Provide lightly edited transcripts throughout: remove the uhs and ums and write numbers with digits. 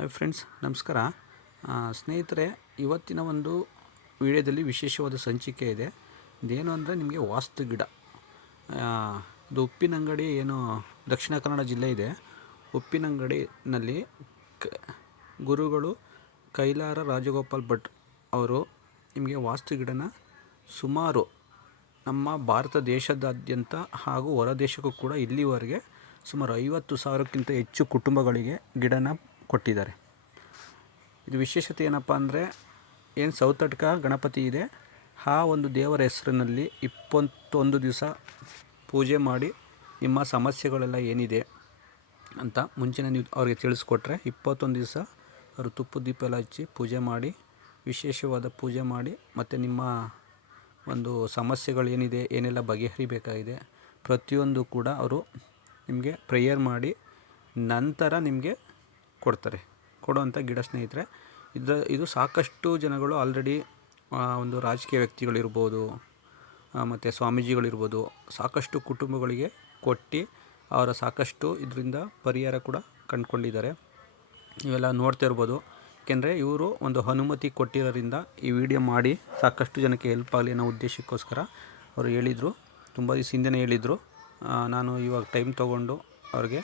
Hi friends, ನಮಸ್ಕಾರ. ಸ್ನೇಹಿತರೆ, ಇವತ್ತಿನ ಒಂದು ವಿಡಿಯೋದಲ್ಲಿ ವಿಶೇಷವಾದ ಸಂಚಿಕೆ ಇದೆ. ಇದೇನು ಅಂದರೆ ನಿಮಗೆ ವಾಸ್ತು ಗಿಡ. ಇದು ಉಪ್ಪಿನಂಗಡಿ, ಏನು ದಕ್ಷಿಣ ಕನ್ನಡ ಜಿಲ್ಲೆ ಇದೆ. ಉಪ್ಪಿನಂಗಡಿನಲ್ಲಿ ಗುರುಗಳು ಕೈಲಾರ ರಾಜಗೋಪಾಲ್ ಭಟ್ ಅವರು ನಿಮಗೆ ವಾಸ್ತು ಗಿಡನ ಸುಮಾರು ನಮ್ಮ ಭಾರತ ದೇಶದಾದ್ಯಂತ ಹಾಗೂ ಹೊರ ದೇಶಕ್ಕೂ ಕೂಡ ಇಲ್ಲಿವರೆಗೆ ಸುಮಾರು 50,000ಕ್ಕಿಂತ ಹೆಚ್ಚು ಕುಟುಂಬಗಳಿಗೆ ಗಿಡನ ಕೊಟ್ಟಿದ್ದಾರೆ. ಇದು ವಿಶೇಷತೆ ಏನಪ್ಪ ಅಂದರೆ, ಏನು ಸೌತಡ್ಕ ಗಣಪತಿ ಇದೆ, ಆ ಒಂದು ದೇವರ ಹೆಸರಿನಲ್ಲಿ 21 ದಿವಸ ಪೂಜೆ ಮಾಡಿ ನಿಮ್ಮ ಸಮಸ್ಯೆಗಳೆಲ್ಲ ಏನಿದೆ ಅಂತ ಮುಂಚೆನೇ ನೀವು ಅವ್ರಿಗೆ ತಿಳಿಸ್ಕೊಟ್ರೆ 21 ದಿವಸ ಅವರು ತುಪ್ಪದ ದೀಪ ಎಲ್ಲ ಹಚ್ಚಿ ಪೂಜೆ ಮಾಡಿ, ವಿಶೇಷವಾದ ಪೂಜೆ ಮಾಡಿ, ಮತ್ತು ನಿಮ್ಮ ಒಂದು ಸಮಸ್ಯೆಗಳೇನಿದೆ, ಏನೆಲ್ಲ ಬಗೆಹರಿಬೇಕಾಗಿದೆ ಪ್ರತಿಯೊಂದು ಕೂಡ ಅವರು ನಿಮಗೆ ಪ್ರೇಯರ್ ಮಾಡಿ ನಂತರ ನಿಮಗೆ ಕೊಡುವಂಥ ಗಿಡ ಸ್ನೇಹಿತರೆ. ಇದು ಸಾಕಷ್ಟು ಜನಗಳು ಆಲ್ರೆಡಿ ಒಂದು ರಾಜಕೀಯ ವ್ಯಕ್ತಿಗಳಿರ್ಬೋದು, ಮತ್ತು ಸ್ವಾಮೀಜಿಗಳಿರ್ಬೋದು, ಸಾಕಷ್ಟು ಕುಟುಂಬಗಳಿಗೆ ಕೊಟ್ಟು ಅವರ ಸಾಕಷ್ಟು ಇದರಿಂದ ಪರಿಹಾರ ಕೂಡ ಕಂಡುಕೊಂಡಿದ್ದಾರೆ. ಇವೆಲ್ಲ ನೋಡ್ತಾ ಇರ್ಬೋದು. ಏಕೆಂದರೆ ಇವರು ಒಂದು ಅನುಮತಿ ಕೊಟ್ಟಿರೋದ್ರಿಂದ ಈ ವಿಡಿಯೋ ಮಾಡಿ ಸಾಕಷ್ಟು ಜನಕ್ಕೆ ಹೆಲ್ಪ್ ಆಗಲಿ ಅನ್ನೋ ಉದ್ದೇಶಕ್ಕೋಸ್ಕರ ಅವರು ಹೇಳಿದರು. ತುಂಬ ದಿವಸ ಹಿಂದೆಯೇ ಹೇಳಿದರು. ನಾನು ಇವಾಗ ಟೈಮ್ ತೊಗೊಂಡು ಅವ್ರಿಗೆ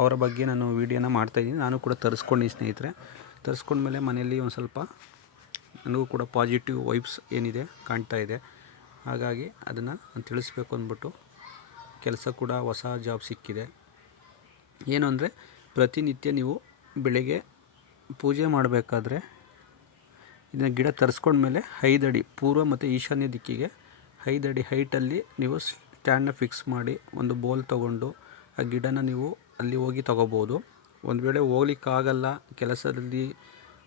ಅವರ ಬಗ್ಗೆ ನಾನು ವೀಡಿಯೋನ ಮಾಡ್ತಾಯಿದ್ದೀನಿ. ನಾನು ಕೂಡ ತರಿಸ್ಕೊಂಡಿದ್ದೀನಿ ಸ್ನೇಹಿತರೆ. ತರಿಸ್ಕೊಂಡ್ಮೇಲೆ ಮನೆಯಲ್ಲಿ ಒಂದು ಸ್ವಲ್ಪ ನನಗೂ ಕೂಡ ಪಾಸಿಟಿವ್ ವೈಬ್ಸ್ ಏನಿದೆ ಕಾಣ್ತಾ ಇದೆ. ಹಾಗಾಗಿ ಅದನ್ನು ನಾನು ತಿಳಿಸ್ಬೇಕು ಅಂದ್ಬಿಟ್ಟು ಕೆಲಸ ಕೂಡ ಹೊಸ ಜಾಬ್ ಸಿಕ್ಕಿದೆ. ಏನು ಅಂದರೆ, ಪ್ರತಿನಿತ್ಯ ನೀವು ಬೆಳಗ್ಗೆ ಪೂಜೆ ಮಾಡಬೇಕಾದ್ರೆ ಇದನ್ನು ಗಿಡ ತರಿಸ್ಕೊಂಡ್ಮೇಲೆ 5 ಅಡಿ ಪೂರ್ವ ಮತ್ತು ಈಶಾನ್ಯ ದಿಕ್ಕಿಗೆ 5 ಅಡಿ ಹೈಟಲ್ಲಿ ನೀವು ಸ್ಟ್ಯಾಂಡನ್ನ ಫಿಕ್ಸ್ ಮಾಡಿ ಒಂದು ಬೋಲ್ ತೊಗೊಂಡು ಆ ಗಿಡನ ನೀವು ಅಲ್ಲಿ ಹೋಗಿ ತೊಗೋಬೋದು. ಒಂದು ವೇಳೆ ಹೋಗ್ಲಿಕ್ಕಾಗಲ್ಲ, ಕೆಲಸದಲ್ಲಿ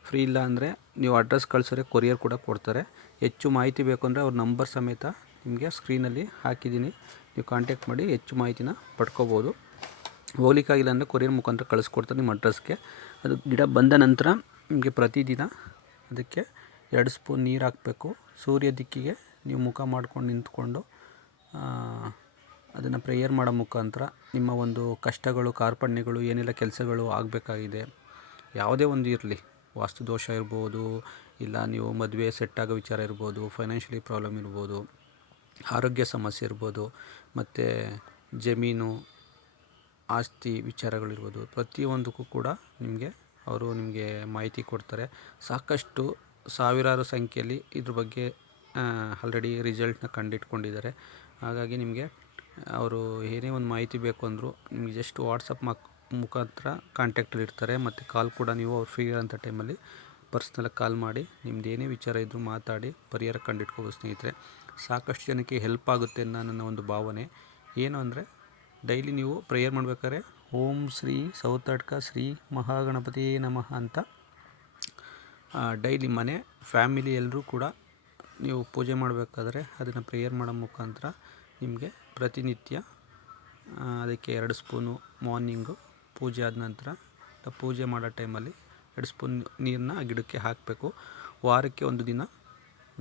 ಫ್ರೀ ಇಲ್ಲ ಅಂದರೆ ನೀವು ಅಡ್ರೆಸ್ ಕಳಿಸಿದ್ರೆ ಕೊರಿಯರ್ ಕೂಡ ಕೊಡ್ತಾರೆ. ಹೆಚ್ಚು ಮಾಹಿತಿ ಬೇಕು ಅಂದರೆ ಅವ್ರ ನಂಬರ್ ಸಮೇತ ನಿಮಗೆ ಸ್ಕ್ರೀನಲ್ಲಿ ಹಾಕಿದ್ದೀನಿ, ನೀವು ಕಾಂಟ್ಯಾಕ್ಟ್ ಮಾಡಿ ಹೆಚ್ಚು ಮಾಹಿತಿನ ಪಡ್ಕೋಬೋದು. ಹೋಗ್ಲಿಕ್ಕಾಗಿಲ್ಲ ಅಂದರೆ ಕೊರಿಯರ್ ಮುಖಾಂತರ ಕಳಿಸ್ಕೊಡ್ತಾರೆ ನಿಮ್ಮ ಅಡ್ರೆಸ್ಗೆ. ಅದು ಗಿಡ ಬಂದ ನಂತರ ನಿಮಗೆ ಪ್ರತಿದಿನ ಅದಕ್ಕೆ 2 ಸ್ಪೂನ್ ನೀರು ಹಾಕಬೇಕು. ಸೂರ್ಯ ದಿಕ್ಕಿಗೆ ನೀವು ಮುಖ ಮಾಡ್ಕೊಂಡು ನಿಂತ್ಕೊಂಡು ಅದನ್ನು ಪ್ರೇಯರ್ ಮಾಡೋ ಮುಖಾಂತರ ನಿಮ್ಮ ಒಂದು ಕಷ್ಟಗಳು, ಕಾರ್ಪಣ್ಯಗಳು, ಏನೆಲ್ಲ ಕೆಲಸಗಳು ಆಗಬೇಕಾಗಿದೆ, ಯಾವುದೇ ಒಂದು ಇರಲಿ, ವಾಸ್ತು ದೋಷ ಇರ್ಬೋದು, ಇಲ್ಲ ನೀವು ಮದುವೆ ಸೆಟ್ ಆಗೋ ವಿಚಾರ ಇರ್ಬೋದು, ಫೈನಾನ್ಷಿಯಲಿ ಪ್ರಾಬ್ಲಮ್ ಇರ್ಬೋದು, ಆರೋಗ್ಯ ಸಮಸ್ಯೆ ಇರ್ಬೋದು, ಮತ್ತು ಜಮೀನು ಆಸ್ತಿ ವಿಚಾರಗಳಿರ್ಬೋದು, ಪ್ರತಿಯೊಂದಕ್ಕೂ ಕೂಡ ಅವರು ನಿಮಗೆ ಮಾಹಿತಿ ಕೊಡ್ತಾರೆ. ಸಾಕಷ್ಟು ಸಾವಿರಾರು ಸಂಖ್ಯೆಯಲ್ಲಿ ಇದ್ರ ಬಗ್ಗೆ ಆಲ್ರೆಡಿ ರಿಸಲ್ಟ್ನ ಕಂಡಿಟ್ಕೊಂಡಿದ್ದಾರೆ. ಹಾಗಾಗಿ ನಿಮಗೆ ಅವರು ಏನೇ ಒಂದು ಮಾಹಿತಿ ಬೇಕು ಅಂದರೂ ನಿಮಗೆ ಜಸ್ಟ್ ವಾಟ್ಸಪ್ ಮುಖಾಂತರ ಕಾಂಟ್ಯಾಕ್ಟಲ್ಲಿ ಇರ್ತಾರೆ. ಮತ್ತು ಕಾಲ್ ಕೂಡ ನೀವು ಅವ್ರು ಫ್ರೀ ಇರೋಂಥ ಟೈಮಲ್ಲಿ ಪರ್ಸ್ನಲಾಗಿ ಕಾಲ್ ಮಾಡಿ ನಿಮ್ದು ಏನೇ ವಿಚಾರ ಇದ್ದರೂ ಮಾತಾಡಿ ಪರಿಹಾರ ಕಂಡಿಟ್ಕೋಬೋದು ಸ್ನೇಹಿತರೆ. ಸಾಕಷ್ಟು ಜನಕ್ಕೆ ಹೆಲ್ಪ್ ಆಗುತ್ತೆ ಅನ್ನೋ ನನ್ನ ಒಂದು ಭಾವನೆ. ಏನು ಅಂದರೆ, ಡೈಲಿ ನೀವು ಪ್ರೇಯರ್ ಮಾಡಬೇಕಾದ್ರೆ ಓಂ ಶ್ರೀ ಸೌತಡ್ಕ ಶ್ರೀ ಮಹಾಗಣಪತಿ ನಮಃ ಅಂತ ಡೈಲಿ ಮನೆ ಫ್ಯಾಮಿಲಿ ಎಲ್ಲರೂ ಕೂಡ ನೀವು ಪೂಜೆ ಮಾಡಬೇಕಾದ್ರೆ ಅದನ್ನು ಪ್ರೇಯರ್ ಮಾಡೋ ಮುಖಾಂತರ ನಿಮಗೆ ಪ್ರತಿನಿತ್ಯ ಅದಕ್ಕೆ 2 ಸ್ಪೂನು ಮಾರ್ನಿಂಗು ಪೂಜೆ ಆದ ನಂತರ ಪೂಜೆ ಮಾಡೋ ಟೈಮಲ್ಲಿ 2 ಸ್ಪೂನ್ ನೀರನ್ನ ಆ ಗಿಡಕ್ಕೆ ಹಾಕಬೇಕು. ವಾರಕ್ಕೆ 1 ದಿನ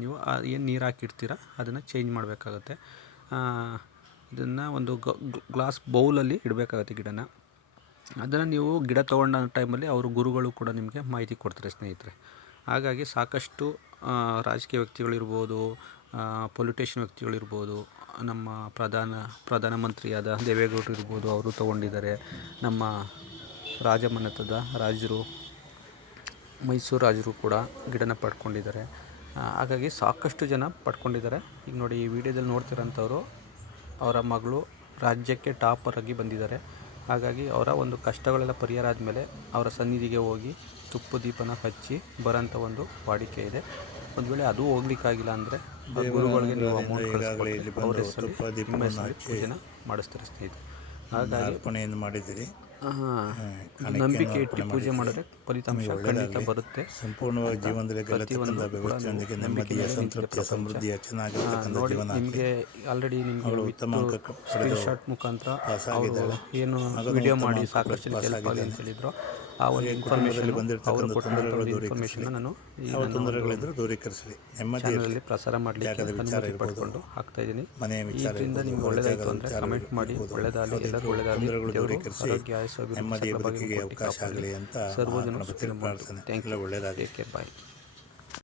ನೀವು ಏನು ನೀರು ಹಾಕಿರ್ತೀರ ಅದನ್ನು ಚೇಂಜ್ ಮಾಡಬೇಕಾಗತ್ತೆ. ಇದನ್ನು ಒಂದು ಗ್ಲಾಸ್ ಬೌಲಲ್ಲಿ ಇಡಬೇಕಾಗತ್ತೆ ಗಿಡನ. ಅದನ್ನು ನೀವು ಗಿಡ ತೊಗೊಂಡ ಟೈಮಲ್ಲಿ ಅವರು ಗುರುಗಳು ಕೂಡ ನಿಮಗೆ ಮಾಹಿತಿ ಕೊಡ್ತಾರೆ ಸ್ನೇಹಿತರೆ. ಹಾಗಾಗಿ ಸಾಕಷ್ಟು ರಾಜಕೀಯ ವ್ಯಕ್ತಿಗಳಿರ್ಬೋದು, ಪೊಲಿಟಿಷಿಯನ್ ವ್ಯಕ್ತಿಗಳಿರ್ಬೋದು, ನಮ್ಮ ಪ್ರಧಾನಮಂತ್ರಿಯಾದ ದೇವೇಗೌಡರು ಇರ್ಬೋದು, ಅವರು ತೊಗೊಂಡಿದ್ದಾರೆ. ನಮ್ಮ ರಾಜಮನೆತದ ರಾಜರು, ಮೈಸೂರು ರಾಜರು ಕೂಡ ಗಿಡನ ಪಡ್ಕೊಂಡಿದ್ದಾರೆ. ಹಾಗಾಗಿ ಸಾಕಷ್ಟು ಜನ ಪಡ್ಕೊಂಡಿದ್ದಾರೆ. ಈಗ ನೋಡಿ, ಈ ವಿಡಿಯೋದಲ್ಲಿ ನೋಡ್ತಿರೋಂಥವ್ರು ಅವರ ಮಗಳು ರಾಜ್ಯಕ್ಕೆ ಟಾಪರಾಗಿ ಬಂದಿದ್ದಾರೆ. ಹಾಗಾಗಿ ಅವರ ಒಂದು ಕಷ್ಟಗಳೆಲ್ಲ ಪರಿಹಾರ ಆದಮೇಲೆ ಅವರ ಸನ್ನಿಧಿಗೆ ಹೋಗಿ ತುಪ್ಪ ದೀಪನ ಹಚ್ಚಿ ಬರೋಂಥ ಒಂದು ವಾಡಿಕೆ ಇದೆ. ಒಂದು ವೇಳೆ ಅದು ಹೋಗ್ಲಿಕ್ಕಾಗಿಲ್ಲ ಅಂದರೆ ಗುರುಗಳಿಗೆ ನೀವು ಅಮೌಂಟ್ ಕಳಿಸ್ಕೊಡಿ, ಅವ್ರ ಹೆಸರಲ್ಲಿ ನಿಮ್ಮ ಹೆಸರಲ್ಲಿ ಪೂಜೆನ ಮಾಡಿಸ್ತಾರೆ ಸ್ನೇಹಿತರೆ. ಹಾಗಾಗಿ ಮಾಡಿದ್ದೀರಿ, ನಂಬಿಕೆ ಇಟ್ಟು ಪೂಜೆ ಮಾಡಿದ್ರೆ ಫಲಿತಾಂಶ ಖಂಡಿತ ಬರುತ್ತೆ. ಸಂಪೂರ್ಣವಾಗಿ ಜೀವನದಲ್ಲಿ ನೆಮ್ಮದಿಯ, ಸಂತೃಪ್ತಿಯ, ಸಮೃದ್ಧಿಯ, ಚೆನ್ನಾಗಿರ್ತಕ್ಕಂಥ ನಿಮಗೆ ಆಲ್ರೆಡಿ ನಿಮಗೆ ಸ್ಕ್ರೀನ್ ಶಾಟ್ ಮುಖಾಂತರ ಏನು ವಿಡಿಯೋ ಮಾಡಿ ಸಾಕಷ್ಟು ಹೆಲ್ಪ್ ಆಗಿ ಅಂತ ಹೇಳಿದ್ರು. ಆ ಒಂದು ಇನ್ಫಾರ್ಮೇಷನ್ ಅವರು ಬಂದಿರತಕ್ಕಂಥ ಕೊಟ್ಟಿರುವಂಥ ತೊಂದರೆಗಳು ಒಂದು ಇನ್ಫಾರ್ಮೇಷನ್ನ ನಾನು ಈ ಯಾವ ನನ್ನ ಒಂದು ತೊಂದರೆಗಳಿದ್ರೂ ದೂರೀಕರಿಸಲಿ. ನೆಮ್ಮದಿಯಲ್ಲಿ ಚಾನಲಲ್ಲಿ ಪ್ರಸಾರ ಮಾಡಲಿಕ್ಕೆ ಜಾಗದ ವಿಚಾರ ಅನುಮತಿ ಇರ್ಬೋದು, ಪಡ್ಕೊಂಡು ಹಾಕ್ತಾ ಇದ್ದೀನಿ. ಮನೆಯ ವಿಚಾರ ಇದರಿಂದ ಇರ್ಬೋದು, ನಿಮ್ಗೆ ಹೊರ ಒಳ್ಳೆದಾಯಿತು ಜಾಗದ ಅಂದರೆ ವಿಚಾರ ಕಮೆಂಟ್ ಮಾಡಿ, ಇರ್ಬೋದು, ಒಳ್ಳೆದಾಗಲಿ, ಯಾವುದೇ ಎಲ್ಲರೂ ಒಳ್ಳೆದಾಗಲಿ, ತೊಂದರೆಗಳು ದೇವರು ದೂರೀಕರಿಸಿ ಆರೋಗ್ಯ ಆಯುಷ್ಯ ನೆಮ್ಮದಿಯ ಸಕಲ ಬದುಕಿಗೆ ಭಾಗ್ಯವನ್ನು ಕೊಟ್ಟು ಅವಕಾಶ ಕಾಪಾಡಲಿ. ಆಗಲಿ ಅಂತ ಸರ್ವಜನ ಗಣಪತಿಯಲ್ಲಿ ಪ್ರಾರ್ಥನೆ. ಥ್ಯಾಂಕ್ ಎಲ್ಲ ಯು. ಒಳ್ಳೆಯದಾಗಲಿ. ಟೇಕ್ ಕೇರ್, ಬಾಯ್.